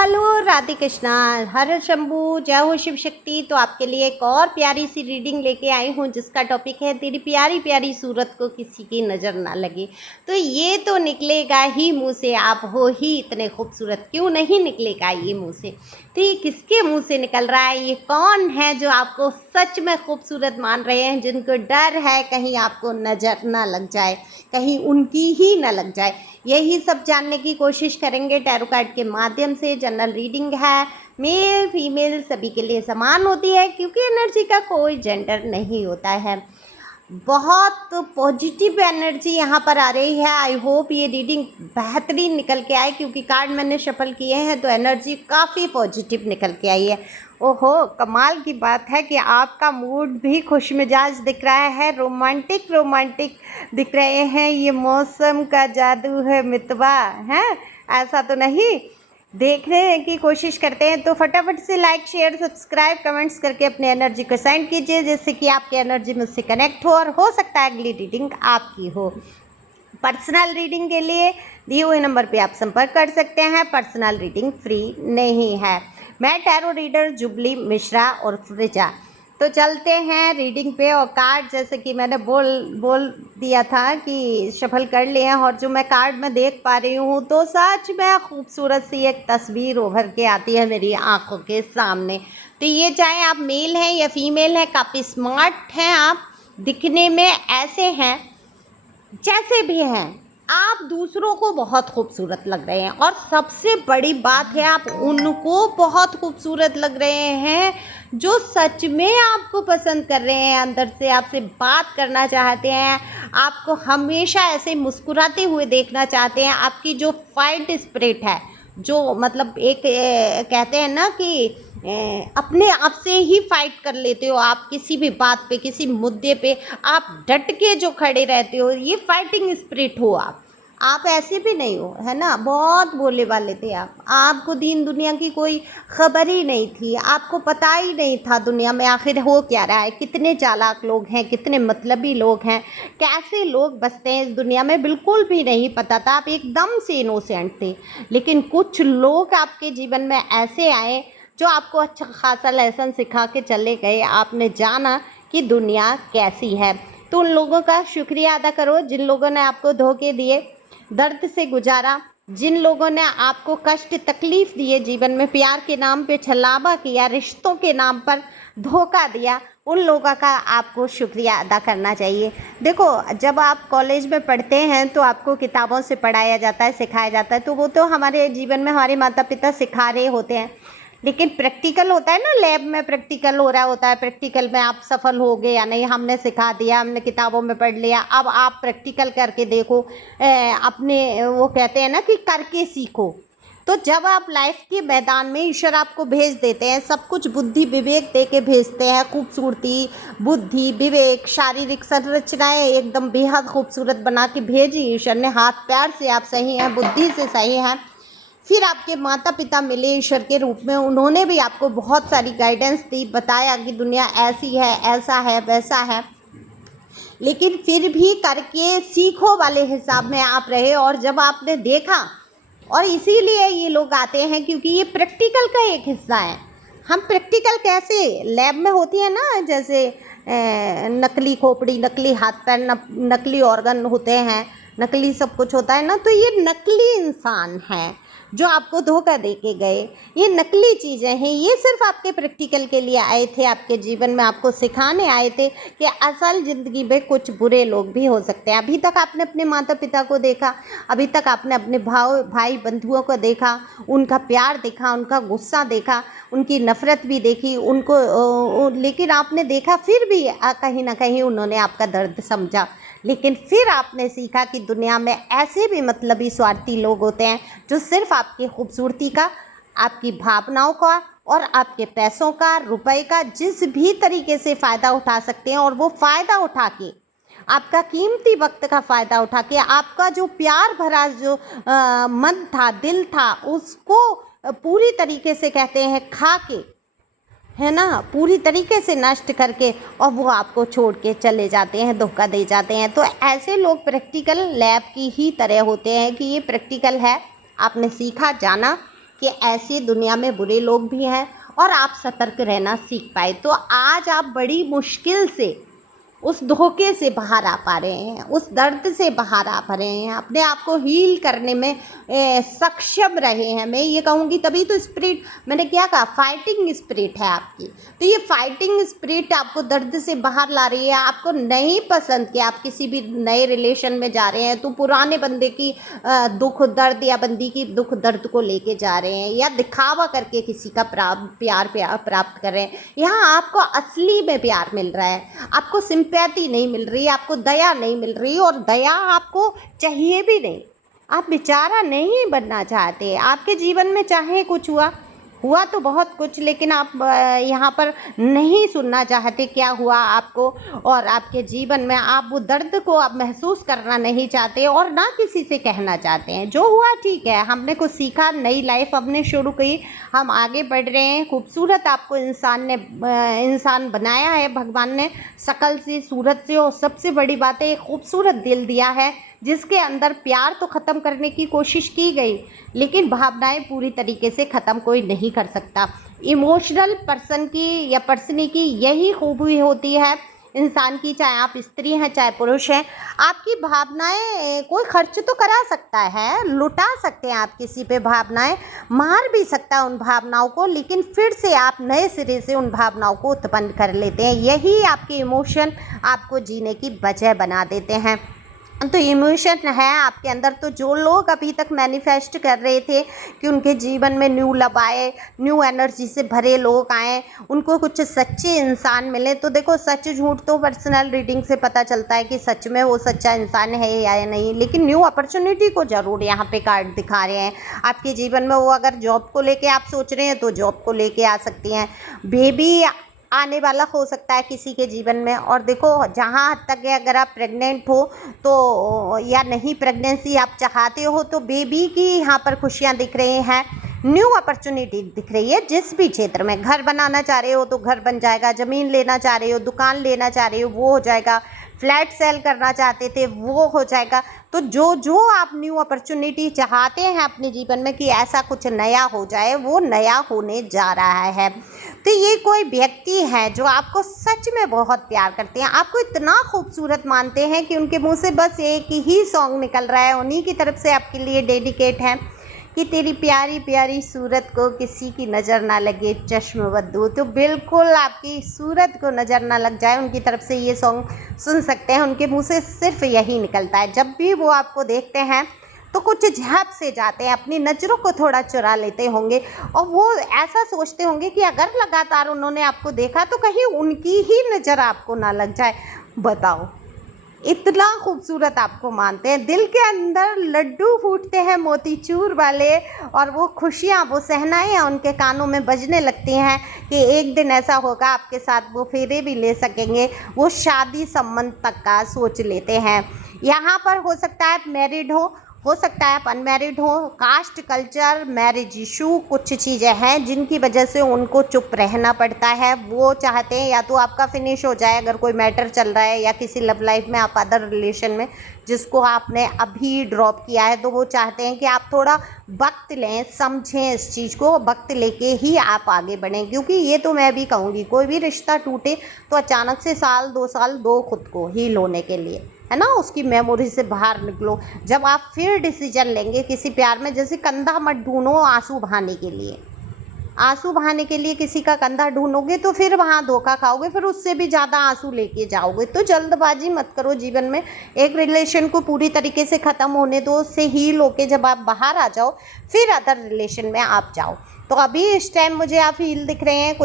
Hello Radhe Krishna, हर हर शंभू, जय हो शिव शक्ति। तो आपके लिए एक और प्यारी सी रीडिंग लेके आई हूँ जिसका टॉपिक है तेरी प्यारी प्यारी सूरत को किसी की नज़र ना लगे। तो ये तो निकलेगा ही मुँह से, आप हो ही इतने खूबसूरत, क्यों नहीं निकलेगा ये मुँह से। तो ये किसके मुँह से निकल रहा है? ये कौन है जो आपको सच में खूबसूरत मान रहे हैं, जिनको डर है कहीं आपको नज़र ना लग जाए, कहीं उनकी ही ना लग जाए। यही सब जानने की कोशिश करेंगे टैरो कार्ड के माध्यम से। जनरल रीडिंग है, मेल फीमेल सभी के लिए समान होती है क्योंकि एनर्जी का कोई जेंडर नहीं होता है। बहुत पॉजिटिव एनर्जी यहाँ पर आ रही है। आई होप ये रीडिंग बेहतरीन निकल के आए क्योंकि कार्ड मैंने शफल किए हैं तो एनर्जी काफ़ी पॉजिटिव निकल के आई है। ओहो, कमाल की बात है कि आपका मूड भी खुशमिजाज दिख रहा है, रोमांटिक रोमांटिक दिख रहे हैं। ये मौसम का जादू है मितवा, है ऐसा तो नहीं? देखने की कोशिश करते हैं तो फटाफट से लाइक शेयर सब्सक्राइब कमेंट्स करके अपनी एनर्जी को सेंड कीजिए जिससे कि आपकी एनर्जी मुझसे कनेक्ट हो और हो सकता है अगली रीडिंग आपकी हो। पर्सनल रीडिंग के लिए दिए हुए नंबर पे आप संपर्क कर सकते हैं। पर्सनल रीडिंग फ्री नहीं है। मैं टैरो रीडर जुबली मिश्रा और फ्रिजा। तो चलते हैं रीडिंग पे। और कार्ड जैसे कि मैंने बोल दिया था कि शफल कर लिए हैं और जो मैं कार्ड में देख पा रही हूँ तो सच में खूबसूरत सी एक तस्वीर उभर के आती है मेरी आंखों के सामने। तो ये चाहे आप मेल हैं या फीमेल हैं, काफ़ी स्मार्ट हैं, आप दिखने में ऐसे हैं जैसे भी हैं, आप दूसरों को बहुत खूबसूरत लग रहे हैं। और सबसे बड़ी बात है, आप उनको बहुत खूबसूरत लग रहे हैं जो सच में आपको पसंद कर रहे हैं, अंदर से आपसे बात करना चाहते हैं, आपको हमेशा ऐसे मुस्कुराते हुए देखना चाहते हैं। आपकी जो फाइट स्पिरिट है, जो मतलब एक कहते हैं ना कि अपने आप से ही फाइट कर लेते हो आप, किसी भी बात पे, किसी मुद्दे पे आप डट के जो खड़े रहते हो, ये फाइटिंग स्पिरिट हो आप ऐसे भी नहीं हो, है ना? बहुत भोले वाले थे आप, आपको दीन दुनिया की कोई खबर ही नहीं थी, आपको पता ही नहीं था दुनिया में आखिर हो क्या रहा है, कितने चालाक लोग हैं, कितने मतलबी लोग हैं, कैसे लोग बसते हैं इस दुनिया में, बिल्कुल भी नहीं पता था। आप एकदम से इनोसेंट थे। लेकिन कुछ लोग आपके जीवन में ऐसे आए जो आपको अच्छा खासा लेसन सिखा के चले गए। आपने जाना कि दुनिया कैसी है। तो उन लोगों का शुक्रिया अदा करो जिन लोगों ने आपको धोखे दिए, दर्द से गुजारा, जिन लोगों ने आपको कष्ट तकलीफ़ दिए, जीवन में प्यार के नाम पे छलावा किया, रिश्तों के नाम पर धोखा दिया, उन लोगों का आपको शुक्रिया अदा करना चाहिए। देखो, जब आप कॉलेज में पढ़ते हैं तो आपको किताबों से पढ़ाया जाता है, सिखाया जाता है, तो वो तो हमारे जीवन में हमारे माता पिता सिखा रहे होते हैं। लेकिन प्रैक्टिकल होता है ना, लैब में प्रैक्टिकल हो रहा होता है, प्रैक्टिकल में आप सफल हो गए या नहीं, हमने सिखा दिया, हमने किताबों में पढ़ लिया, अब आप प्रैक्टिकल करके देखो, अपने वो कहते हैं ना कि करके सीखो। तो जब आप लाइफ के मैदान में ईश्वर आपको भेज देते हैं, सब कुछ बुद्धि विवेक दे के भेजते हैं, खूबसूरती, बुद्धि, विवेक, शारीरिक संरचनाएं एकदम बेहद खूबसूरत बना के भेजी ईश्वर ने, हाथ पैर से आप सही हैं, बुद्धि से सही हैं। फिर आपके माता पिता मिले ईश्वर के रूप में, उन्होंने भी आपको बहुत सारी गाइडेंस दी, बताया कि दुनिया ऐसी है, ऐसा है, वैसा है। लेकिन फिर भी करके सीखो वाले हिसाब में आप रहे। और जब आपने देखा, और इसीलिए ये लोग आते हैं क्योंकि ये प्रैक्टिकल का एक हिस्सा है। हम प्रैक्टिकल कैसे लैब में होती है ना, जैसे नकली खोपड़ी, नकली हाथ पैर, नकली ऑर्गन होते हैं, नकली सब कुछ होता है ना, तो ये नकली इंसान है जो आपको धोखा दे के गए। ये नकली चीज़ें हैं, ये सिर्फ आपके प्रैक्टिकल के लिए आए थे, आपके जीवन में आपको सिखाने आए थे कि असल ज़िंदगी में कुछ बुरे लोग भी हो सकते हैं। अभी तक आपने अपने माता पिता को देखा, अभी तक आपने अपने भाई बंधुओं को देखा, उनका प्यार देखा, उनका गुस्सा देखा, उनकी नफ़रत भी देखी, लेकिन आपने देखा फिर भी कहीं ना कहीं उन्होंने आपका दर्द समझा। लेकिन फिर आपने सीखा कि दुनिया में ऐसे भी मतलबी स्वार्थी लोग होते हैं जो सिर्फ आपकी खूबसूरती का, आपकी भावनाओं का और आपके पैसों का, रुपए का जिस भी तरीके से फ़ायदा उठा सकते हैं। और वो फ़ायदा उठा के, आपका कीमती वक्त का फ़ायदा उठा के, आपका जो प्यार भरा जो मन था, दिल था, उसको पूरी तरीके से कहते हैं खा के, है ना, पूरी तरीके से नष्ट करके, और वो आपको छोड़ के चले जाते हैं, धोखा दे जाते हैं। तो ऐसे लोग प्रैक्टिकल लैब की ही तरह होते हैं कि ये प्रैक्टिकल है, आपने सीखा, जाना, कि ऐसी दुनिया में बुरे लोग भी हैं और आप सतर्क रहना सीख पाए। तो आज आप बड़ी मुश्किल से उस धोखे से बाहर आ पा रहे हैं, उस दर्द से बाहर आ पा रहे हैं, अपने आप को हील करने में सक्षम रहे हैं। मैं ये कहूँगी तभी तो स्पिरिट, मैंने क्या कहा, फाइटिंग स्पिरिट है आपकी। तो ये फाइटिंग स्पिरिट आपको दर्द से बाहर ला रही है। आपको नहीं पसंद कि आप किसी भी नए रिलेशन में जा रहे हैं तो पुराने बंदे की दुख दर्द या बंदी की दुख दर्द को लेके जा रहे हैं, या दिखावा करके किसी का प्यार प्राप्त कर रहे हैं। यहाँ आपको असली में प्यार मिल रहा है, आपको सिंपैथी नहीं मिल रही, आपको दया नहीं मिल रही, और दया आपको चाहिए भी नहीं। आप बेचारा नहीं बनना चाहते। आपके जीवन में चाहे कुछ हुआ तो बहुत कुछ, लेकिन आप यहाँ पर नहीं सुनना चाहते क्या हुआ आपको, और आपके जीवन में आप वो दर्द को आप महसूस करना नहीं चाहते और ना किसी से कहना चाहते हैं। जो हुआ ठीक है, हमने कुछ सीखा, नई लाइफ हमने शुरू की, हम आगे बढ़ रहे हैं। खूबसूरत आपको इंसान बनाया है भगवान ने, शकल से, सूरत से, और सबसे बड़ी बात है एक खूबसूरत दिल दिया है जिसके अंदर प्यार तो ख़त्म करने की कोशिश की गई, लेकिन भावनाएं पूरी तरीके से ख़त्म कोई नहीं कर सकता। इमोशनल पर्सन की या पर्सनी की यही खूबी होती है इंसान की, चाहे आप स्त्री हैं चाहे पुरुष हैं। आपकी भावनाएं कोई खर्च तो करा सकता है, लुटा सकते हैं आप किसी पे भावनाएं, मार भी सकता है उन भावनाओं को, लेकिन फिर से आप नए सिरे से उन भावनाओं को उत्पन्न कर लेते हैं। यही आपके इमोशन आपको जीने की वजह बना देते हैं। तो इमोशन है आपके अंदर। तो जो लोग अभी तक मैनिफेस्ट कर रहे थे कि उनके जीवन में न्यू लव आए, न्यू एनर्जी से भरे लोग आएँ, उनको कुछ सच्चे इंसान मिले, तो देखो सच झूठ तो पर्सनल रीडिंग से पता चलता है कि सच में वो सच्चा इंसान है या नहीं, लेकिन न्यू अपॉर्चुनिटी को ज़रूर यहाँ पे कार्ड दिखा रहे हैं आपके जीवन में। वो अगर जॉब को लेके आप सोच रहे हैं तो जॉब को लेके आ सकती हैं, बेबी आने वाला हो सकता है किसी के जीवन में। और देखो जहाँ हद तक है, अगर आप प्रेग्नेंट हो तो, या नहीं प्रेगनेंसी आप चाहते हो, तो बेबी की यहाँ पर खुशियाँ दिख रही हैं, न्यू अपॉर्चुनिटी दिख रही है। जिस भी क्षेत्र में घर बनाना चाह रहे हो तो घर बन जाएगा, ज़मीन लेना चाह रहे हो, दुकान लेना चाह रहे हो वो हो जाएगा, फ्लैट सेल करना चाहते थे वो हो जाएगा। तो जो आप न्यू अपॉर्चुनिटी चाहते हैं अपने जीवन में कि ऐसा कुछ नया हो जाए, वो नया होने जा रहा है। तो ये कोई व्यक्ति है जो आपको सच में बहुत प्यार करते हैं, आपको इतना खूबसूरत मानते हैं कि उनके मुंह से बस एक ही सॉन्ग निकल रहा है, उन्हीं की तरफ से आपके लिए डेडिकेट है कि तेरी प्यारी प्यारी सूरत को किसी की नज़र ना लगे चश्म बद्दू। तो बिल्कुल आपकी सूरत को नज़र ना लग जाए, उनकी तरफ से ये सॉन्ग सुन सकते हैं। उनके मुंह से सिर्फ यही निकलता है। जब भी वो आपको देखते हैं तो कुछ झप से जाते हैं, अपनी नज़रों को थोड़ा चुरा लेते होंगे, और वो ऐसा सोचते होंगे कि अगर लगातार उन्होंने आपको देखा तो कहीं उनकी ही नज़र आपको ना लग जाए। बताओ, इतना खूबसूरत आपको मानते हैं, दिल के अंदर लड्डू फूटते हैं मोतीचूर वाले, और वो खुशियाँ, वो सहनाएँ उनके कानों में बजने लगती हैं कि एक दिन ऐसा होगा आपके साथ वो फेरे भी ले सकेंगे, वो शादी संबंध तक का सोच लेते हैं। यहाँ पर हो सकता है आप मैरिड हो सकता है आप अनमैरिड हो, कास्ट कल्चर मैरिज इशू कुछ चीज़ें हैं जिनकी वजह से उनको चुप रहना पड़ता है। वो चाहते हैं या तो आपका फिनिश हो जाए अगर कोई मैटर चल रहा है, या किसी लव लाइफ में आप अदर रिलेशन में जिसको आपने अभी ड्रॉप किया है, तो वो चाहते हैं कि आप थोड़ा वक्त लें, समझें इस चीज़ को, वक्त लेके ही आप आगे बढ़ें। क्योंकि ये तो मैं भी कहूँगी, कोई भी रिश्ता टूटे तो अचानक से साल 2 साल दो खुद को हील होने के लिए, है ना, उसकी मेमोरी से बाहर निकलो। जब आप फिर डिसीजन लेंगे किसी प्यार में, जैसे कंधा मत ढूंढो आंसू बहाने के लिए, आंसू बहाने के लिए किसी का कंधा ढूंढोगे तो फिर वहाँ धोखा खाओगे, फिर उससे भी ज़्यादा आंसू लेके जाओगे। तो जल्दबाजी मत करो जीवन में, एक रिलेशन को पूरी तरीके से ख़त्म होने दो, उससे हील होके जब आप बाहर आ जाओ फिर अदर रिलेशन में आप जाओ। तो अभी इस टाइम मुझे आप हील दिख रहे हैं।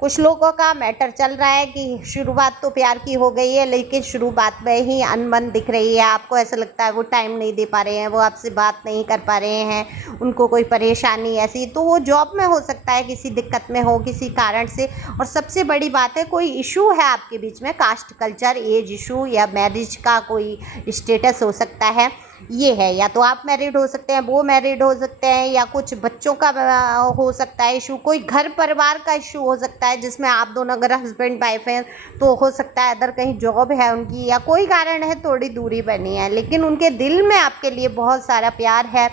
कुछ लोगों का मैटर चल रहा है कि शुरुआत तो प्यार की हो गई है, लेकिन शुरुआत में ही अनबन दिख रही है। आपको ऐसा लगता है वो टाइम नहीं दे पा रहे हैं, वो आपसे बात नहीं कर पा रहे हैं, उनको कोई परेशानी ऐसी, तो वो जॉब में हो सकता है किसी दिक्कत में हो किसी कारण से। और सबसे बड़ी बात है कोई इशू है आपके बीच में, कास्ट कल्चर, एज इशू, या मैरिज का कोई स्टेटस हो सकता है। ये है, या तो आप मैरिड हो सकते हैं, वो मैरिड हो सकते हैं, या कुछ बच्चों का हो सकता है इशू, कोई घर परिवार का इशू हो सकता है जिसमें आप दोनों अगर हस्बैंड वाइफ हैं तो हो सकता है अदर कहीं जॉब है उनकी, या कोई कारण है थोड़ी दूरी बनी है, लेकिन उनके दिल में आपके लिए बहुत सारा प्यार है।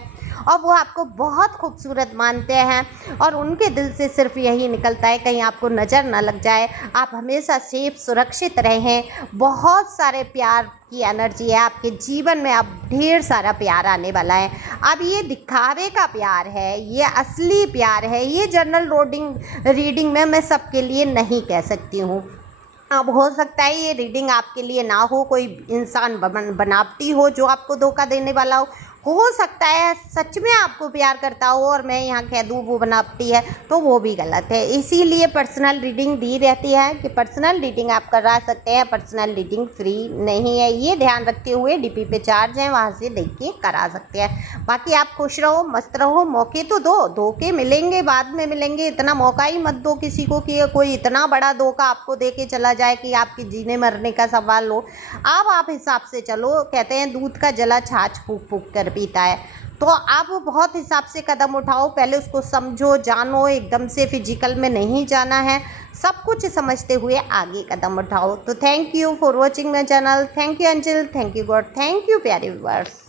और वो आपको बहुत खूबसूरत मानते हैं और उनके दिल से सिर्फ यही निकलता है कहीं आपको नज़र ना लग जाए, आप हमेशा सेफ सुरक्षित रहें। बहुत सारे प्यार की एनर्जी है आपके जीवन में, अब ढेर सारा प्यार आने वाला है। अब ये दिखावे का प्यार है, ये असली प्यार है, ये जनरल रीडिंग में मैं सबके लिए नहीं कह सकती हूँ। अब हो सकता है ये रीडिंग आपके लिए ना हो, कोई इंसान बनावटी हो जो आपको धोखा देने वाला हो सकता है सच में आपको प्यार करता हो और मैं यहाँ कह दूँ वो बनावटी है, तो वो भी गलत है। इसीलिए पर्सनल रीडिंग दी रहती है कि पर्सनल रीडिंग आप करा सकते हैं, पर्सनल रीडिंग फ्री नहीं है, ये ध्यान रखते हुए डीपी पे चार्ज है, वहाँ से देख के करा सकते हैं। बाकी आप खुश रहो, मस्त रहो, मौके तो दो, धोखे मिलेंगे, बाद में मिलेंगे, इतना मौका ही मत दो किसी को कि कोई इतना बड़ा धोखा आपको दे के चला जाए कि आपके जीने मरने का सवाल हो। अब आप हिसाब से चलो, कहते हैं दूध का जला छाछ फूक फूक कर पीता है, तो आप बहुत हिसाब से कदम उठाओ, पहले उसको समझो, जानो, एकदम से फिजिकल में नहीं जाना है, सब कुछ समझते हुए आगे कदम उठाओ। तो thank you for watching my channel, thank you angel, thank you God, thank you प्यारे व्यूअर्स।